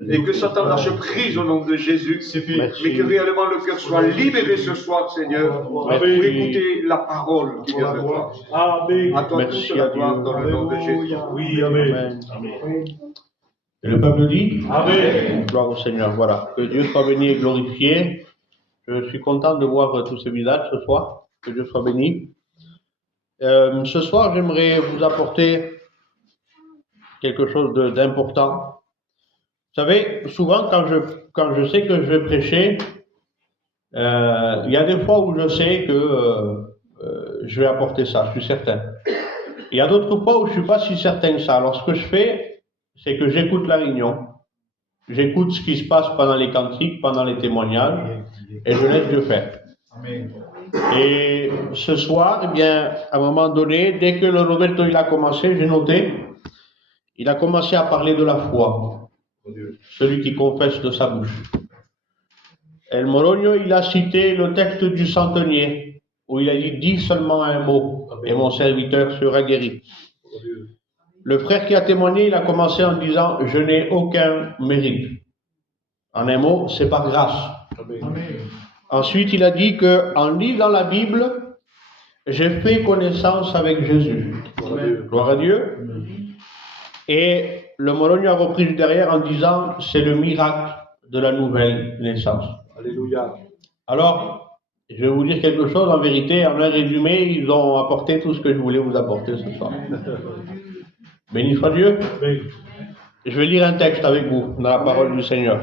Et que Satan lâche prise au nom de Jésus, mais que réellement le cœur soit libéré ce soir, Seigneur, pour écouter la parole qui vient de toi. Amen. À toi toute la gloire dans le nom de Jésus. Oui, amen. Et le peuple dit Amen. Gloire au Seigneur, voilà. Que Dieu soit béni et glorifié. Je suis content de voir tous ces visages ce soir. Que Dieu soit béni. Ce soir, j'aimerais vous apporter quelque chose d'important. Vous savez, souvent quand je sais que je vais prêcher, il y a des fois où je sais que je vais apporter ça, je suis certain. Il y a d'autres fois où je suis pas si certain que ça. Alors ce que je fais, c'est que j'écoute la réunion, j'écoute ce qui se passe pendant les cantiques, pendant les témoignages, et je laisse Dieu faire. Amen. Et ce soir, eh bien, à un moment donné, dès que le Roberto il a commencé, j'ai noté, il a commencé à parler de la foi, celui qui confesse de sa bouche. El Moronio, il a cité le texte du centenier, où il a dit « dis seulement un mot, et mon serviteur sera guéri ». Le frère qui a témoigné, il a commencé en disant « je n'ai aucun mérite ». En un mot, c'est par grâce. Amen. Ensuite, il a dit que en lisant la Bible, j'ai fait connaissance avec Jésus. Amen. Gloire à Dieu. Et le Moronio a repris derrière en disant c'est le miracle de la nouvelle naissance. Alléluia. Alors, je vais vous dire quelque chose. En vérité, en un résumé, ils ont apporté tout ce que je voulais vous apporter ce soir. Béni soit Dieu. Amen. Je vais lire un texte avec vous dans la parole du Seigneur,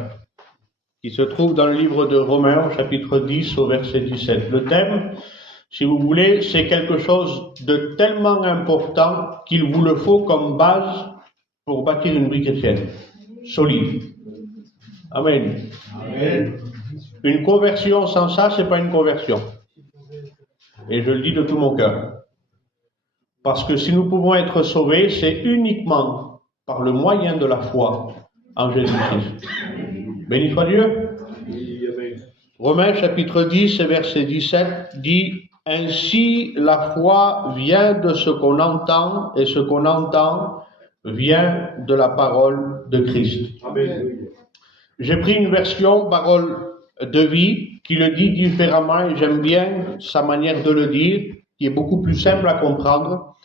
qui se trouve dans le livre de Romains, chapitre 10, au verset 17. Le thème, si vous voulez, c'est quelque chose de tellement important qu'il vous le faut comme base pour bâtir une vie chrétienne solide. Amen. Amen. Une conversion sans ça, c'est pas une conversion. Et je le dis de tout mon cœur. Parce que si nous pouvons être sauvés, c'est uniquement par le moyen de la foi en Jésus-Christ. Béni soit Dieu. Oui, amen. Romains chapitre 10 et verset 17 dit « Ainsi la foi vient de ce qu'on entend, et ce qu'on entend vient de la parole de Christ. » Amen. J'ai pris une version parole de vie qui le dit différemment et j'aime bien sa manière de le dire, qui est beaucoup plus simple à comprendre.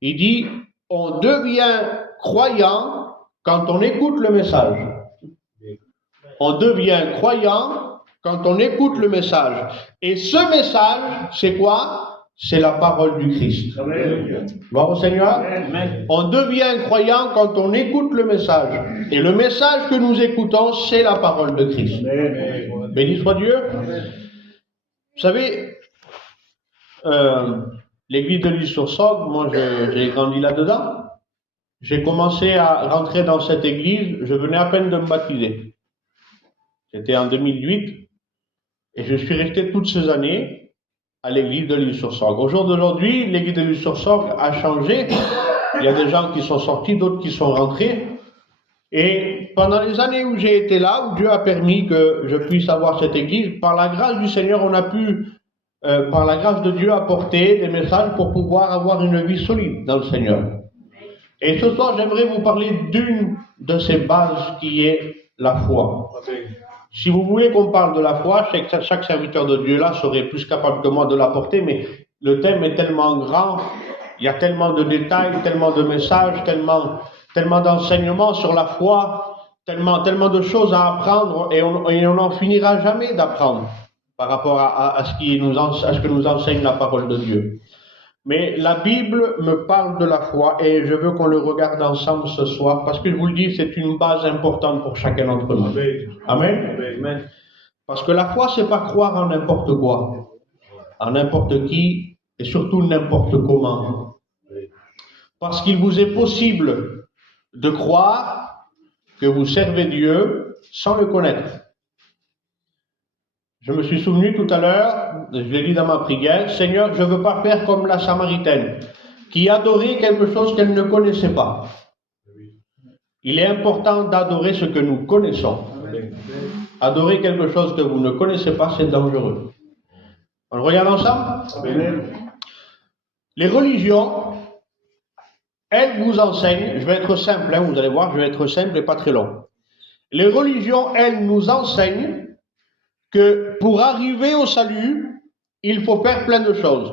Il dit « On devient croyant quand on écoute le message. » On devient croyant quand on écoute le message. Et ce message, c'est quoi? C'est la parole du Christ. Amen. Gloire au Seigneur. Amen. On devient croyant quand on écoute le message. Et le message que nous écoutons, c'est la parole de Christ. Amen. Béni soit Dieu. Vous savez, l'église de l'Île-sur-Sorgue, moi j'ai grandi là-dedans. J'ai commencé à rentrer dans cette église, je venais à peine de me baptiser. C'était en 2008. Et je suis resté toutes ces années à l'église de l'Île-sur-Sorgue. Au jour d'aujourd'hui, l'église de l'Île-sur-Sorgue a changé. Il y a des gens qui sont sortis, d'autres qui sont rentrés. Et pendant les années où j'ai été là, où Dieu a permis que je puisse avoir cette église, par la grâce du Seigneur, on a pu, par la grâce de Dieu, apporter des messages pour pouvoir avoir une vie solide dans le Seigneur. Et ce soir, j'aimerais vous parler d'une de ces bases qui est la foi. Amen. Si vous voulez qu'on parle de la foi, je sais que chaque serviteur de Dieu là serait plus capable que moi de l'apporter, mais le thème est tellement grand, il y a tellement de détails, tellement de messages, tellement d'enseignements sur la foi, tellement de choses à apprendre, et on n'en finira jamais d'apprendre par rapport à ce que nous enseigne la parole de Dieu. Mais la Bible me parle de la foi et je veux qu'on le regarde ensemble ce soir parce que je vous le dis, c'est une base importante pour chacun d'entre nous. Amen. Amen. Amen. Parce que la foi, c'est pas croire en n'importe quoi, en n'importe qui et surtout n'importe comment. Parce qu'il vous est possible de croire que vous servez Dieu sans le connaître. Je me suis souvenu tout à l'heure, je l'ai dit dans ma prière, Seigneur, je ne veux pas faire comme la Samaritaine, qui adorait quelque chose qu'elle ne connaissait pas. Il est important d'adorer ce que nous connaissons. Adorer quelque chose que vous ne connaissez pas, c'est dangereux. On le regarde ensemble? Amen. Les religions, elles vous enseignent, je vais être simple, vous allez voir, je vais être simple et pas très long. Les religions, elles, nous enseignent que pour arriver au salut, il faut faire plein de choses.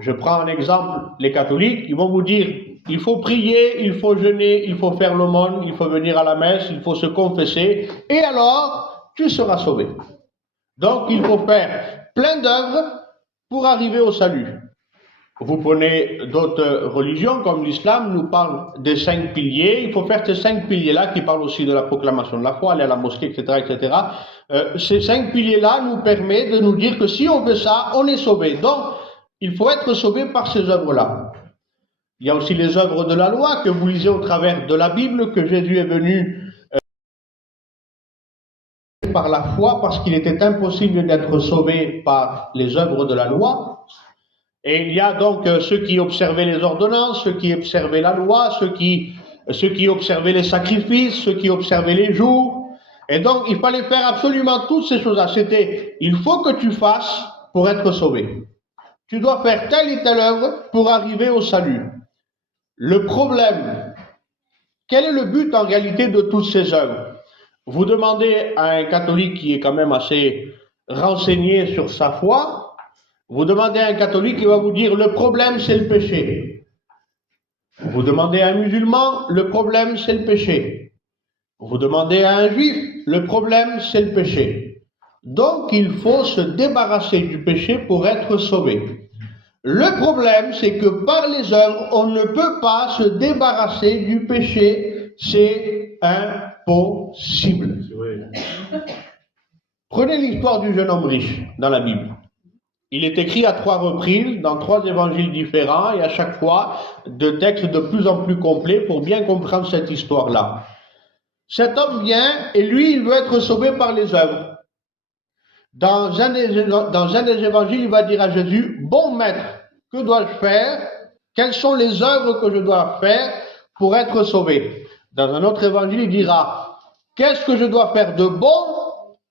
Je prends un exemple, les catholiques, ils vont vous dire, il faut prier, il faut jeûner, il faut faire l'aumône, il faut venir à la messe, il faut se confesser, et alors, tu seras sauvé. Donc, il faut faire plein d'œuvres pour arriver au salut. Vous prenez d'autres religions, comme l'islam, nous parle des 5 piliers. Il faut faire ces 5 piliers-là, qui parlent aussi de la proclamation de la foi, aller à la mosquée, etc., etc. Ces 5 piliers-là nous permettent de nous dire que si on fait ça, on est sauvé. Donc, il faut être sauvé par ces œuvres-là. Il y a aussi les œuvres de la loi que vous lisez au travers de la Bible, que Jésus est venu par la foi, parce qu'il était impossible d'être sauvé par les œuvres de la loi. Et il y a donc ceux qui observaient les ordonnances, ceux qui observaient la loi, ceux qui observaient les sacrifices, ceux qui observaient les jours. Et donc, il fallait faire absolument toutes ces choses-là. C'était, il faut que tu fasses pour être sauvé. Tu dois faire telle et telle œuvre pour arriver au salut. Le problème, quel est le but en réalité de toutes ces œuvres? Vous demandez à un catholique qui est quand même assez renseigné sur sa foi, vous demandez à un catholique, il va vous dire le problème c'est le péché. Vous demandez à un musulman, le problème c'est le péché. Vous demandez à un juif, le problème c'est le péché. Donc il faut se débarrasser du péché pour être sauvé. Le problème c'est que par les œuvres, on ne peut pas se débarrasser du péché, c'est impossible. Prenez l'histoire du jeune homme riche dans la Bible. Il est écrit à 3 reprises, dans 3 évangiles différents, et à chaque fois, de textes de plus en plus complets pour bien comprendre cette histoire-là. Cet homme vient, et lui, il veut être sauvé par les œuvres. Dans un des évangiles, il va dire à Jésus, « Bon maître, que dois-je faire? Quelles sont les œuvres que je dois faire pour être sauvé ?» Dans un autre évangile, il dira, « Qu'est-ce que je dois faire de bon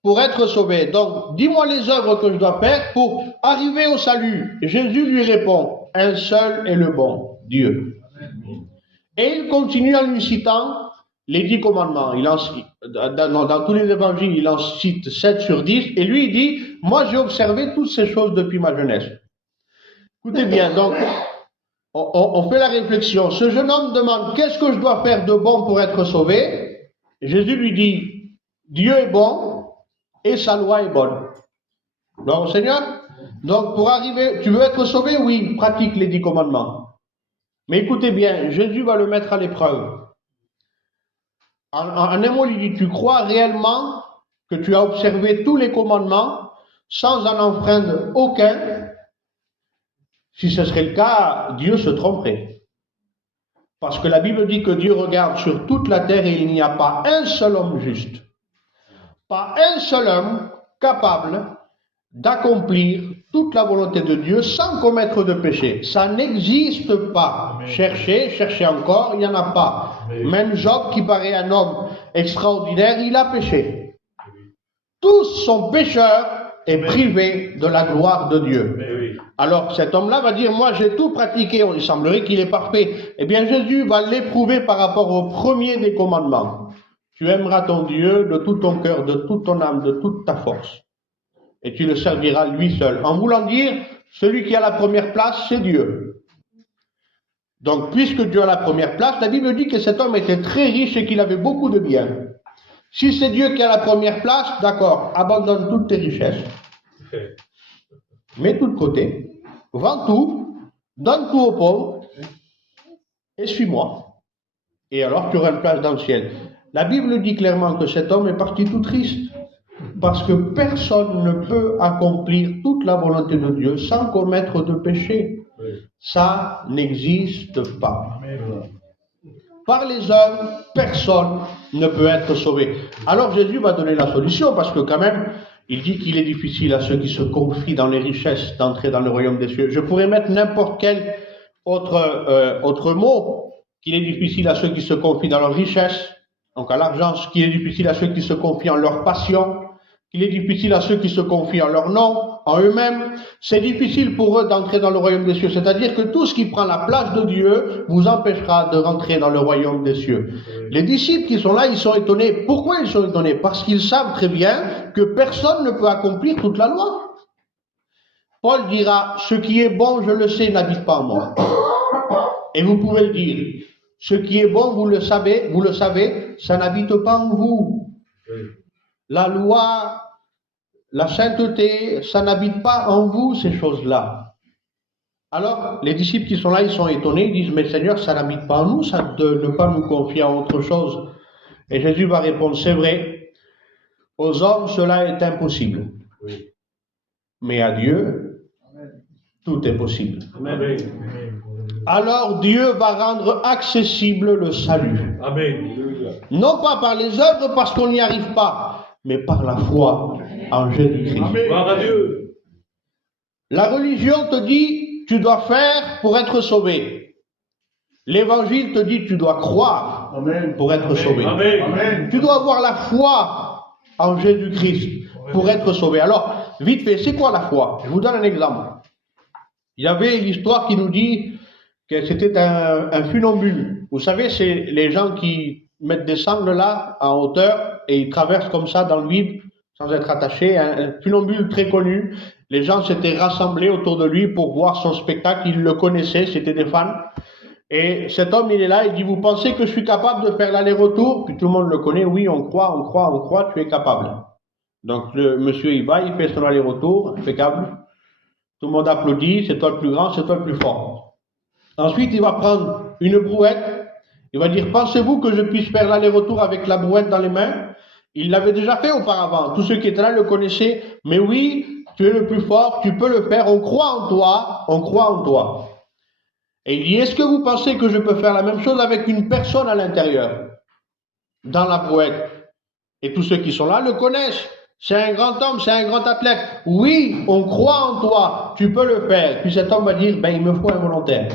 pour être sauvé? Donc, dis-moi les œuvres que je dois faire pour arriver au salut. » Jésus lui répond, un seul est le bon, Dieu. Et il continue en lui citant les 10 commandements. Dans tous les évangiles, il en cite 7 sur 10. Et lui, il dit, moi j'ai observé toutes ces choses depuis ma jeunesse. Écoutez bien, donc, on fait la réflexion. Ce jeune homme demande, qu'est-ce que je dois faire de bon pour être sauvé? Jésus lui dit, Dieu est bon, et sa loi est bonne. Donc, Seigneur, donc pour arriver, tu veux être sauvé? Oui, pratique les 10 commandements. Mais écoutez bien, Jésus va le mettre à l'épreuve. En un mot, il dit, tu crois réellement que tu as observé tous les commandements sans en enfreindre aucun? Si ce serait le cas, Dieu se tromperait. Parce que la Bible dit que Dieu regarde sur toute la terre et il n'y a pas un seul homme juste. Pas un seul homme capable d'accomplir toute la volonté de Dieu sans commettre de péché. Ça n'existe pas. Amen. Cherchez encore, il n'y en a pas. Amen. Même Job, qui paraît un homme extraordinaire, il a péché. Tous sont pécheurs et privés de la gloire de Dieu. Alors cet homme-là va dire, moi j'ai tout pratiqué, il semblerait qu'il est parfait. Eh bien Jésus va l'éprouver par rapport au premier des commandements. Tu aimeras ton Dieu de tout ton cœur, de toute ton âme, de toute ta force. Et tu le serviras lui seul. En voulant dire, celui qui a la première place, c'est Dieu. Donc, puisque Dieu a la première place, la Bible dit que cet homme était très riche et qu'il avait beaucoup de biens. Si c'est Dieu qui a la première place, d'accord, abandonne toutes tes richesses. Mets tout de côté, vends tout, donne tout aux pauvres, et suis-moi. Et alors tu auras une place dans le ciel. La Bible dit clairement que cet homme est parti tout triste, parce que personne ne peut accomplir toute la volonté de Dieu sans commettre de péché. Ça n'existe pas. Par les œuvres, personne ne peut être sauvé. Alors Jésus va donner la solution, parce que quand même, il dit qu'il est difficile à ceux qui se confient dans les richesses d'entrer dans le royaume des cieux. Je pourrais mettre n'importe quel autre mot, qu'il est difficile à ceux qui se confient dans leur richesse, donc à l'argent, qu'il est difficile à ceux qui se confient en leur passion, qu'il est difficile à ceux qui se confient en leur nom, en eux-mêmes, c'est difficile pour eux d'entrer dans le royaume des cieux. C'est-à-dire que tout ce qui prend la place de Dieu vous empêchera de rentrer dans le royaume des cieux. Les disciples qui sont là, ils sont étonnés. Pourquoi ils sont étonnés? Parce qu'ils savent très bien que personne ne peut accomplir toute la loi. Paul dira, ce qui est bon, je le sais, n'habite pas en moi. Et vous pouvez le dire. Ce qui est bon, vous le savez, ça n'habite pas en vous. La loi, la sainteté, ça n'habite pas en vous, ces choses-là. Alors, les disciples qui sont là, ils sont étonnés, ils disent, mais Seigneur, ça n'habite pas en nous, ça de ne pas nous confier à autre chose. Et Jésus va répondre, c'est vrai, aux hommes, cela est impossible. Oui. Mais à Dieu, tout est possible. Amen. Alors Dieu va rendre accessible le salut. Amen. Non pas par les œuvres, parce qu'on n'y arrive pas, mais par la foi en Jésus-Christ. Gloire à Dieu. La religion te dit, tu dois faire pour être sauvé. L'évangile te dit, tu dois croire pour être sauvé. Amen. Tu dois avoir la foi en Jésus-Christ pour être sauvé. Alors, vite fait, c'est quoi la foi? Je vous donne un exemple. Il y avait l'histoire qui nous dit que c'était un funambule. Vous savez, c'est les gens qui mettent des sangles là, en hauteur, et ils traversent comme ça dans le vide, sans être attachés. Un funambule très connu. Les gens s'étaient rassemblés autour de lui pour voir son spectacle. Ils le connaissaient, c'était des fans. Et cet homme, il est là, il dit, vous pensez que je suis capable de faire l'aller-retour? Puis tout le monde le connaît, oui, on croit, tu es capable. Donc le monsieur, il va, il fait son aller-retour, impeccable. Tout le monde applaudit, c'est toi le plus grand, c'est toi le plus fort. Ensuite, il va prendre une brouette, il va dire, pensez-vous que je puisse faire l'aller-retour avec la brouette dans les mains? Il l'avait déjà fait auparavant, tous ceux qui étaient là le connaissaient, mais oui, tu es le plus fort, tu peux le faire, on croit en toi. Et il dit, est-ce que vous pensez que je peux faire la même chose avec une personne à l'intérieur, dans la brouette? Et tous ceux qui sont là le connaissent. C'est un grand homme, c'est un grand athlète. Oui, on croit en toi, tu peux le faire. Puis cet homme va dire, ben il me faut un volontaire.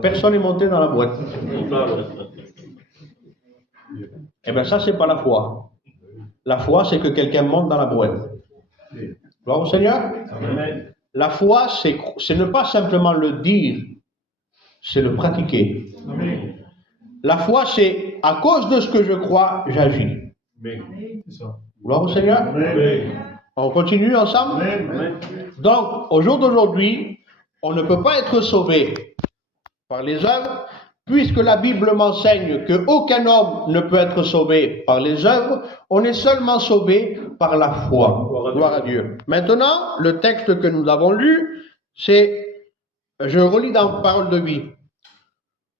Personne n'est monté dans la boîte. Eh bien ça, c'est pas la foi. La foi, c'est que quelqu'un monte dans la boîte. Gloire au Seigneur. Amen. La foi, c'est ne pas simplement le dire, c'est le pratiquer. Amen. La foi, c'est à cause de ce que je crois, j'agis. Gloire au Seigneur. Amen. On continue ensemble. Amen. Donc, au jour d'aujourd'hui, on ne peut pas être sauvé par les œuvres, puisque la Bible m'enseigne qu'aucun homme ne peut être sauvé par les œuvres, on est seulement sauvé par la foi. Gloire à Dieu. Maintenant, le texte que nous avons lu, c'est, je relis dans Parole de vie.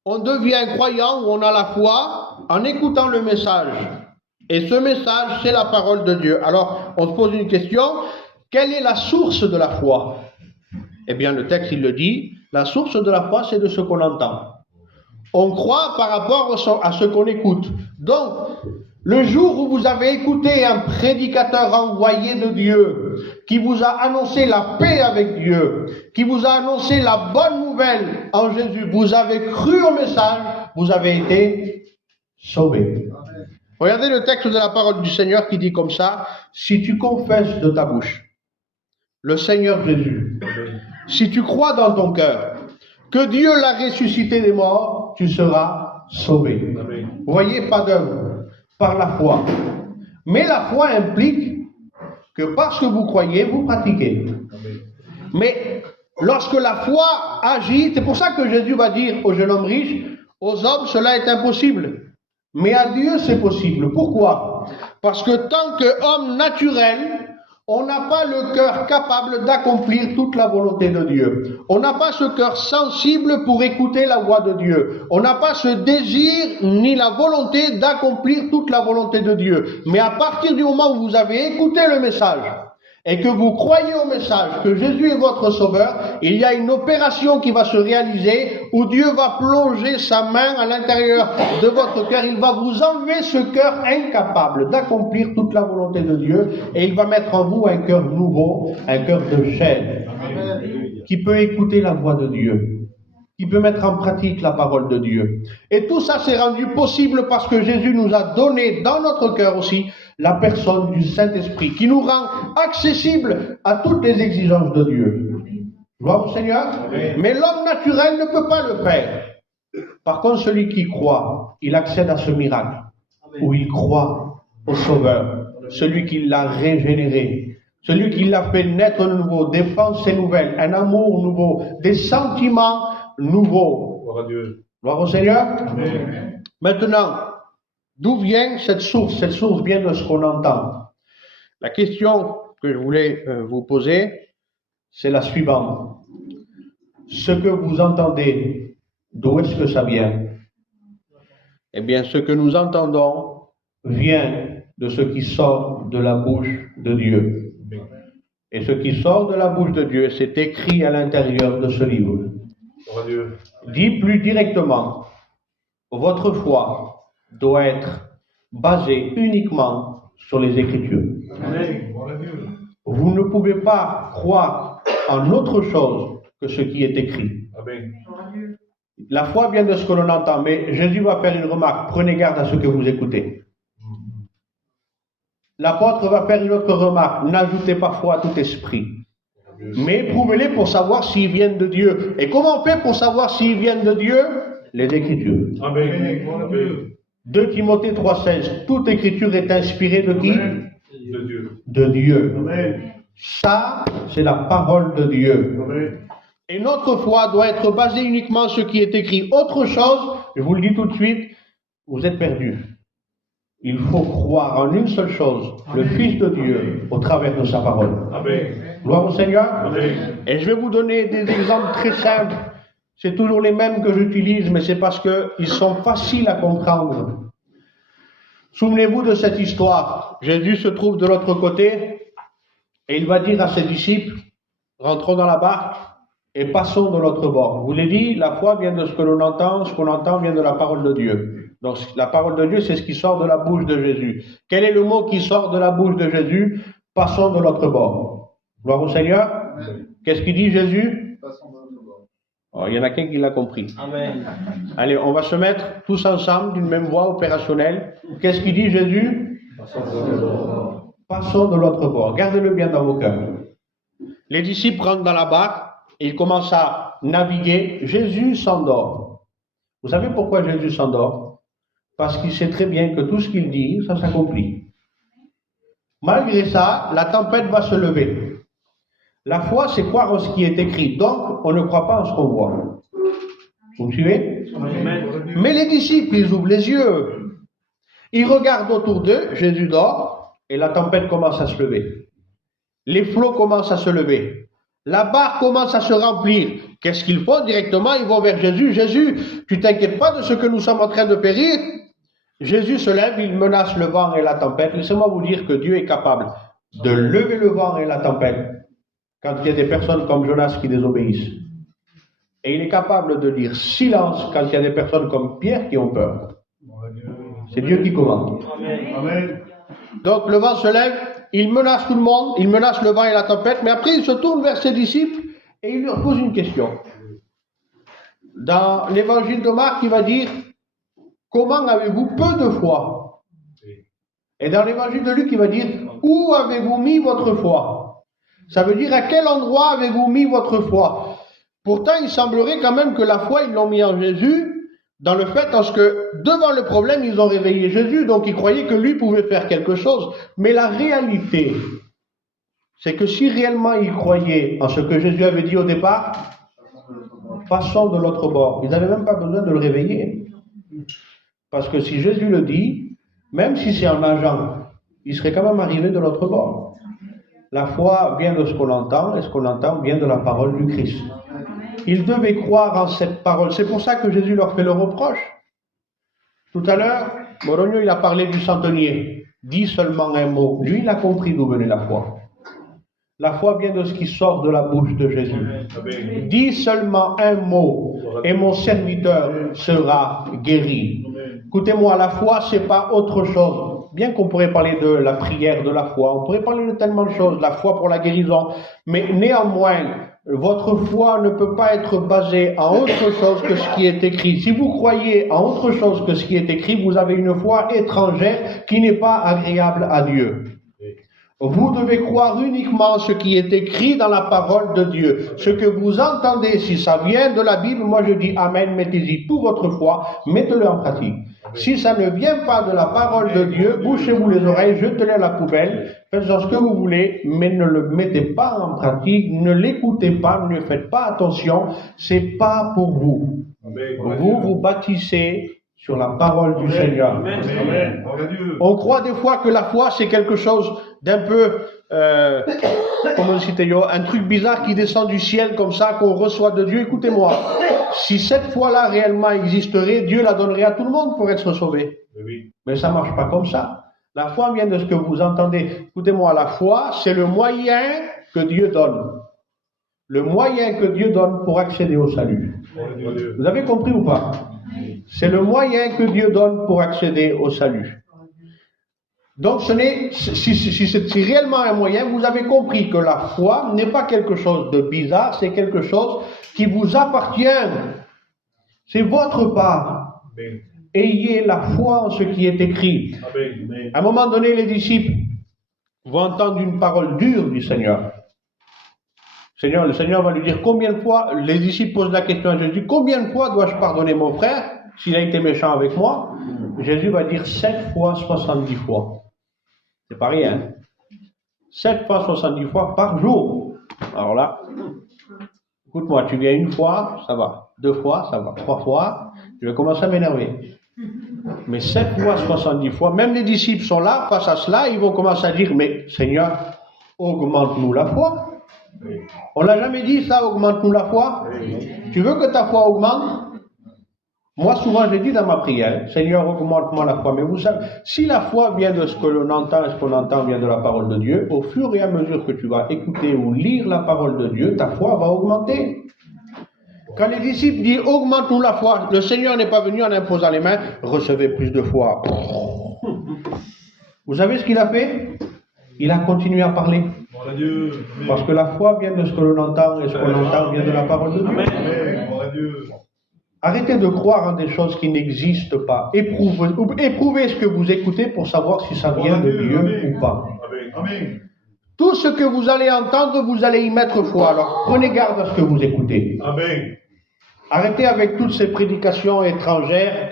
On devient croyant ou on a la foi en écoutant le message. Et ce message, c'est la parole de Dieu. Alors, on se pose une question. Quelle est la source de la foi? Eh bien, le texte, il le dit. La source de la foi, c'est de ce qu'on entend. On croit par rapport à ce qu'on écoute. Donc, le jour où vous avez écouté un prédicateur envoyé de Dieu, qui vous a annoncé la paix avec Dieu, qui vous a annoncé la bonne nouvelle en Jésus, vous avez cru au message, vous avez été sauvés. Regardez le texte de la parole du Seigneur qui dit comme ça, si tu confesses de ta bouche le Seigneur Jésus, si tu crois dans ton cœur que Dieu l'a ressuscité des morts, tu seras sauvé. Vous voyez, pas d'œuvre, par la foi. Mais la foi implique que parce que vous croyez, vous pratiquez. Mais lorsque la foi agit, c'est pour ça que Jésus va dire au jeune homme riche, aux hommes cela est impossible. Mais à Dieu, c'est possible. Pourquoi? Parce que tant qu'homme naturel, on n'a pas le cœur capable d'accomplir toute la volonté de Dieu. On n'a pas ce cœur sensible pour écouter la voix de Dieu. On n'a pas ce désir ni la volonté d'accomplir toute la volonté de Dieu. Mais à partir du moment où vous avez écouté le message, et que vous croyez au message que Jésus est votre sauveur, il y a une opération qui va se réaliser où Dieu va plonger sa main à l'intérieur de votre cœur. Il va vous enlever ce cœur incapable d'accomplir toute la volonté de Dieu et il va mettre en vous un cœur nouveau, un cœur de chair qui peut écouter la voix de Dieu, qui peut mettre en pratique la parole de Dieu. Et tout ça s'est rendu possible parce que Jésus nous a donné dans notre cœur aussi la personne du Saint-Esprit qui nous rend accessibles à toutes les exigences de Dieu. Gloire au Seigneur. Amen. Mais l'homme naturel ne peut pas le faire. Par contre, celui qui croit, il accède à ce miracle. Amen. Où il croit au Sauveur, celui qui l'a régénéré, celui qui l'a fait naître de nouveau, des pensées nouvelles, un amour nouveau, des sentiments nouveaux. Gloire à Dieu. Gloire au Seigneur. Amen. Maintenant, d'où vient cette source? Cette source vient de ce qu'on entend. La question que je voulais vous poser, c'est la suivante. Ce que vous entendez, d'où est-ce que ça vient? Eh bien, ce que nous entendons vient de ce qui sort de la bouche de Dieu. Et ce qui sort de la bouche de Dieu, c'est écrit à l'intérieur de ce livre. Dit plus directement, votre foi doit être basée uniquement sur les Écritures. Vous ne pouvez pas croire en autre chose que ce qui est écrit. La foi vient de ce que l'on entend, mais Jésus va faire une remarque. Prenez garde à ce que vous écoutez. L'apôtre va faire une autre remarque. N'ajoutez pas foi à tout esprit. Mais prouvez-les pour savoir s'ils viennent de Dieu. Et comment on fait pour savoir s'ils viennent de Dieu? Les Écritures. Amen. 2 Timothée 3,16. Toute Écriture est inspirée de qui? De Dieu. De Dieu. Amen. Ça, c'est la parole de Dieu. Amen. Et notre foi doit être basée uniquement sur ce qui est écrit. Autre chose, je vous le dis tout de suite, vous êtes perdus. Il faut croire en une seule chose, le Fils de Dieu, au travers de sa parole. Amen. Gloire au Seigneur. Amen. Et je vais vous donner des exemples très simples. C'est toujours les mêmes que j'utilise, mais c'est parce qu'ils sont faciles à comprendre. Souvenez-vous de cette histoire. Jésus se trouve de l'autre côté et il va dire à ses disciples, rentrons dans la barque et passons de l'autre bord. Je vous l'ai dit, la foi vient de ce que l'on entend, ce qu'on entend vient de la parole de Dieu. Donc la parole de Dieu, c'est ce qui sort de la bouche de Jésus. Quel est le mot qui sort de la bouche de Jésus? Passons de l'autre bord. Gloire au Seigneur. Amen. Qu'est-ce qu'il dit Jésus? Passons de l'autre bord. Oh, il y en a qu'un qui l'a compris. Amen. Allez, on va se mettre tous ensemble d'une même voix opérationnelle. Qu'est-ce qu'il dit Jésus? Passons de l'autre bord. Passons de l'autre bord. Gardez-le bien dans vos cœurs. Les disciples rentrent dans la barque et ils commencent à naviguer. Jésus s'endort. Vous savez pourquoi Jésus s'endort? Parce qu'il sait très bien que tout ce qu'il dit, ça s'accomplit. Malgré ça, la tempête va se lever. La foi, c'est croire en ce qui est écrit. Donc, on ne croit pas en ce qu'on voit. Vous me suivez? Mais les disciples, ils ouvrent les yeux. Ils regardent autour d'eux, Jésus dort, et la tempête commence à se lever. Les flots commencent à se lever. La barque commence à se remplir. Qu'est-ce qu'ils font directement? Ils vont vers Jésus. Jésus, tu t'inquiètes pas de ce que nous sommes en train de périr? Jésus se lève, il menace le vent et la tempête. Laissez-moi vous dire que Dieu est capable de lever le vent et la tempête quand il y a des personnes comme Jonas qui désobéissent. Et il est capable de dire silence quand il y a des personnes comme Pierre qui ont peur. C'est Dieu qui commande. Amen. Donc le vent se lève, il menace tout le monde, il menace le vent et la tempête, mais après il se tourne vers ses disciples et il leur pose une question. Dans l'évangile de Marc, il va dire: comment avez-vous peu de foi? Et dans l'évangile de Luc, il va dire: où avez-vous mis votre foi? Ça veut dire à quel endroit avez-vous mis votre foi? Pourtant, il semblerait quand même que la foi, ils l'ont mis en Jésus, dans le fait parce que devant le problème, ils ont réveillé Jésus, donc ils croyaient que lui pouvait faire quelque chose. Mais la réalité, c'est que si réellement ils croyaient en ce que Jésus avait dit au départ, passons de l'autre bord. Ils n'avaient même pas besoin de le réveiller. Parce que si Jésus le dit, même si c'est en nageant, il serait quand même arrivé de l'autre bord. La foi vient de ce qu'on entend, et ce qu'on entend vient de la parole du Christ. Ils devaient croire en cette parole. C'est pour ça que Jésus leur fait le reproche. Tout à l'heure, Morogno, il a parlé du centenier. Dis seulement un mot. Lui, il a compris d'où venait la foi. La foi vient de ce qui sort de la bouche de Jésus. Dis seulement un mot et mon serviteur sera guéri. Écoutez-moi, la foi, c'est pas autre chose. Bien qu'on pourrait parler de la prière de la foi, on pourrait parler de tellement de choses, la foi pour la guérison, mais néanmoins, votre foi ne peut pas être basée en autre chose que ce qui est écrit. Si vous croyez en autre chose que ce qui est écrit, vous avez une foi étrangère qui n'est pas agréable à Dieu. Vous devez croire uniquement ce qui est écrit dans la parole de Dieu. Ce que vous entendez, si ça vient de la Bible, moi je dis Amen, mettez-y toute votre foi, mettez-le en pratique. Si ça ne vient pas de la parole de Dieu, bouchez-vous les oreilles, jetez-le à la poubelle, faites-en ce que vous voulez, mais ne le mettez pas en pratique, ne l'écoutez pas, ne faites pas attention, c'est pas pour vous. Vous vous bâtissez sur la parole du Seigneur. Amen. On croit des fois que la foi c'est quelque chose d'un peu, comment citer, un truc bizarre qui descend du ciel comme ça, qu'on reçoit de Dieu. Écoutez-moi, si cette foi-là réellement existerait, Dieu la donnerait à tout le monde pour être sauvé. Mais ça marche pas comme ça. La foi vient de ce que vous entendez. Écoutez-moi, la foi, c'est le moyen que Dieu donne. Le moyen que Dieu donne pour accéder au salut. Vous avez compris ou pas? C'est le moyen que Dieu donne pour accéder au salut. Donc, si c'est réellement un moyen, vous avez compris que la foi n'est pas quelque chose de bizarre, c'est quelque chose qui vous appartient. C'est votre part. Ayez la foi en ce qui est écrit. À un moment donné, les disciples vont entendre une parole dure du Seigneur. Le Seigneur va lui dire combien de fois, les disciples posent la question à Jésus, combien de fois dois-je pardonner mon frère s'il a été méchant avec moi? Jésus va dire 7 fois, 70 fois. C'est pas rien. 7 fois, 70 fois par jour. Alors là, écoute-moi, tu viens une fois, ça va. 2 fois, ça va. 3 fois, je vais commencer à m'énerver. Mais 7 fois, 70 fois, même les disciples sont là, face à cela, ils vont commencer à dire, mais Seigneur, augmente-nous la foi. On l'a jamais dit ça, augmente-nous la foi. Tu veux que ta foi augmente? Moi, souvent, je dis dans ma prière, Seigneur, augmente-moi la foi. Mais vous savez, si la foi vient de ce que l'on entend, et ce qu'on entend vient de la parole de Dieu, au fur et à mesure que tu vas écouter ou lire la parole de Dieu, ta foi va augmenter. Quand les disciples disent, augmente-nous la foi, le Seigneur n'est pas venu en imposant les mains, recevez plus de foi. Vous savez ce qu'il a fait? Il a continué à parler. Parce que la foi vient de ce que l'on entend, et ce qu'on entend vient de la parole de Dieu. Arrêtez de croire en des choses qui n'existent pas. Éprouvez ce que vous écoutez pour savoir si ça vient de Dieu ou pas. Tout ce que vous allez entendre, vous allez y mettre foi. Alors prenez garde à ce que vous écoutez. Arrêtez avec toutes ces prédications étrangères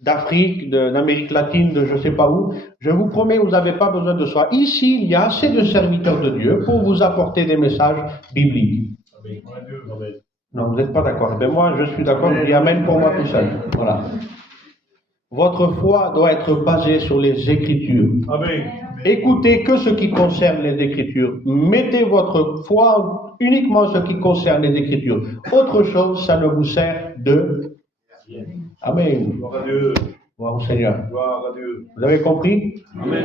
d'Afrique, d'Amérique latine, de je ne sais pas où. Je vous promets, vous n'avez pas besoin de ça. Ici, il y a assez de serviteurs de Dieu pour vous apporter des messages bibliques. Non, vous n'êtes pas d'accord. Eh bien, moi, je suis d'accord, je dis Amen pour moi tout seul. Voilà. Votre foi doit être basée sur les Écritures. Écoutez que ce qui concerne les Écritures. Mettez votre foi uniquement en ce qui concerne les Écritures. Autre chose, ça ne vous sert de... Amen. Gloire à Dieu. Gloire au Seigneur. Gloire à Dieu. Vous avez compris? Amen.